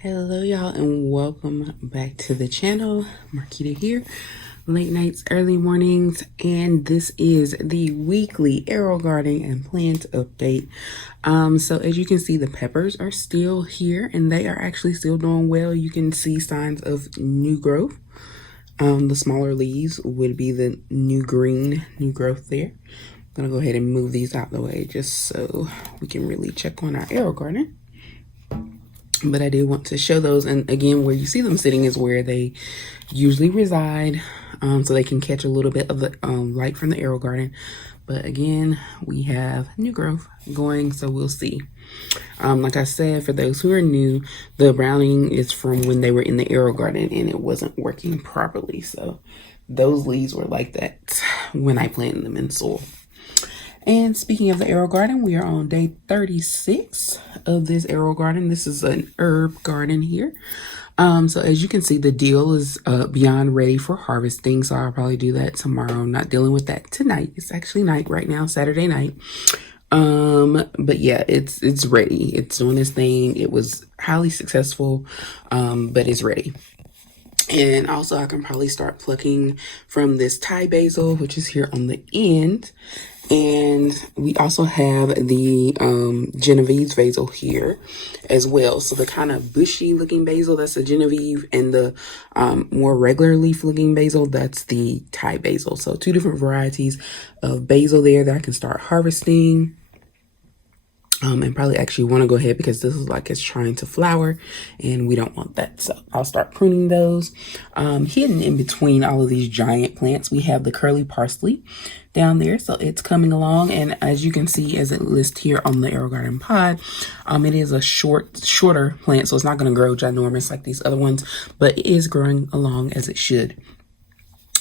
Hello y'all and welcome back to the channel. Marquita here, late nights, early mornings, and this is the weekly Aerogarden and plant update. So as you can see, the peppers are still here and they are actually still doing well. You can see signs of new growth. The smaller leaves would be the new growth there. I'm gonna go ahead and move these out the way just so we can really check on our Aerogarden. But I did want to show those, and again, where you see them sitting is where they usually reside, so they can catch a little bit of the light from the Aerogarden. But again, we have new growth going, so we'll see. Like I said, for those who are new, the browning is from when they were in the Aerogarden and it wasn't working properly. So those leaves were like that when I planted them in soil. And speaking of the Aerogarden, we are on day 36 of this Aerogarden. This is an herb garden here. So as you can see, the dill is beyond ready for harvesting. So I'll probably do that tomorrow. I'm not dealing with that tonight. It's actually night right now, Saturday night. But yeah, it's ready. It's doing its thing. It was highly successful, but it's ready. And also I can probably start plucking from this Thai basil, which is here on the end. And we also have the Genovese basil here as well. So the kind of bushy looking basil, that's the Genovese, and the more regular leaf looking basil, that's the Thai basil. So two different varieties of basil there that I can start harvesting. And probably actually want to go ahead because this is like it's trying to flower and we don't want that. So I'll start pruning those. Hidden in between all of these giant plants, we have the curly parsley down there. So it's coming along. And as you can see, as it lists here on the Aerogarden pod, it is a shorter plant. So it's not going to grow ginormous like these other ones, but it is growing along as it should.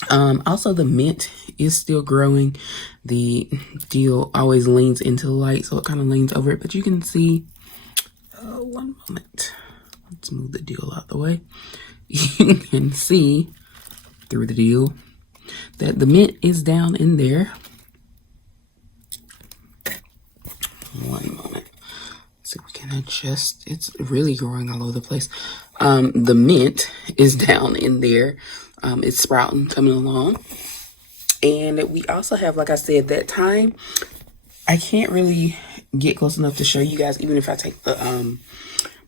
Also the mint is still growing. The dill always leans into the light, so it kind of leans over it, but you can see, one moment, let's move the dill out the way. You can see through the dill that the mint is down in there. One moment, let's see if we can adjust. It's really growing all over the place. The mint is down in there. It's sprouting, coming along. And we also have, like I said, that thyme. I can't really get close enough to show you guys, even if I take the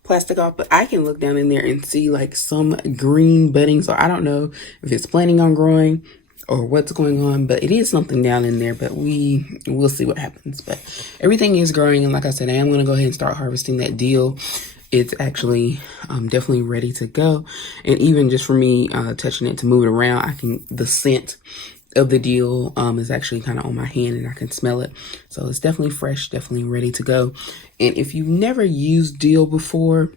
plastic off, but I can look down in there and see like some green budding. So I don't know if it's planning on growing or what's going on, but it is something down in there, but we'll see what happens. But everything is growing, and like I said, I am going to go ahead and start harvesting that dill. It's actually definitely ready to go. And even just for me touching it to move it around, the scent of the dill is actually kind of on my hand and I can smell it. So it's definitely fresh, definitely ready to go. And if you've never used dill before,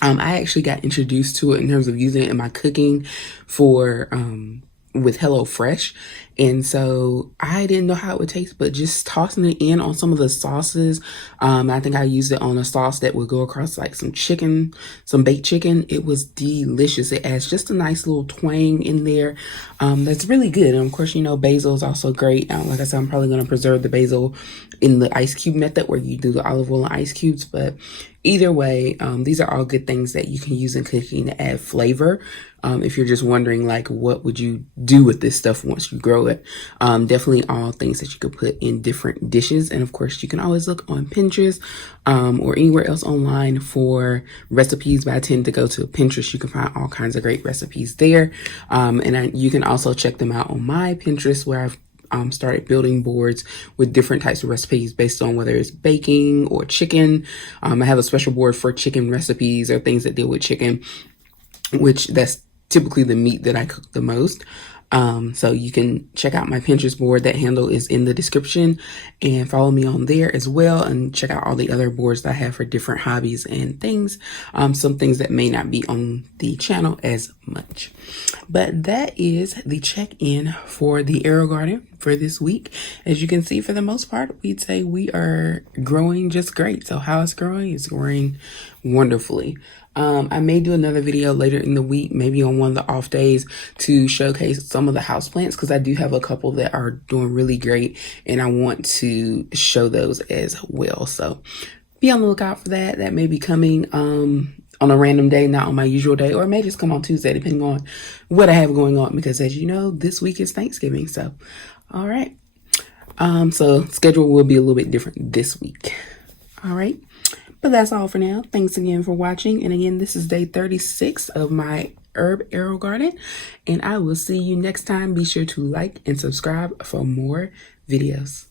I actually got introduced to it in terms of using it in my cooking for with HelloFresh. And so I didn't know how it would taste, but just tossing it in on some of the sauces. I think I used it on a sauce that would go across like some chicken, some baked chicken. It was delicious. It adds just a nice little twang in there. That's really good. And of course, you know, basil is also great. Like I said, I'm probably going to preserve the basil in the ice cube method where you do the olive oil and ice cubes. But either way, these are all good things that you can use in cooking to add flavor. If you're just wondering, like, what would you do with this stuff once you grow it? Definitely all things that you could put in different dishes. And of course, you can always look on Pinterest or anywhere else online for recipes. But I tend to go to Pinterest. You can find all kinds of great recipes there. You can also check them out on my Pinterest, where I've started building boards with different types of recipes based on whether it's baking or chicken. I have a special board for chicken recipes or things that deal with chicken, which that's typically the meat that I cook the most. So you can check out my Pinterest board. That handle is in the description, and follow me on there as well, and check out all the other boards that I have for different hobbies and things. Some things that may not be on the channel as much. But that is the check-in for the Aerogarden for this week. As you can see, for the most part, we'd say we are growing just great. So how it's growing wonderfully. I may do another video later in the week, maybe on one of the off days, to showcase some of the houseplants, because I do have a couple that are doing really great and I want to show those as well. So be on the lookout for that. That may be coming on a random day, not on my usual day, or it may just come on Tuesday, depending on what I have going on, because as you know, this week is Thanksgiving. So, all right. So schedule will be a little bit different this week. All right. But that's all for now. Thanks again for watching. And again, this is day 36 of my herb Aerogarden. And I will see you next time. Be sure to like and subscribe for more videos.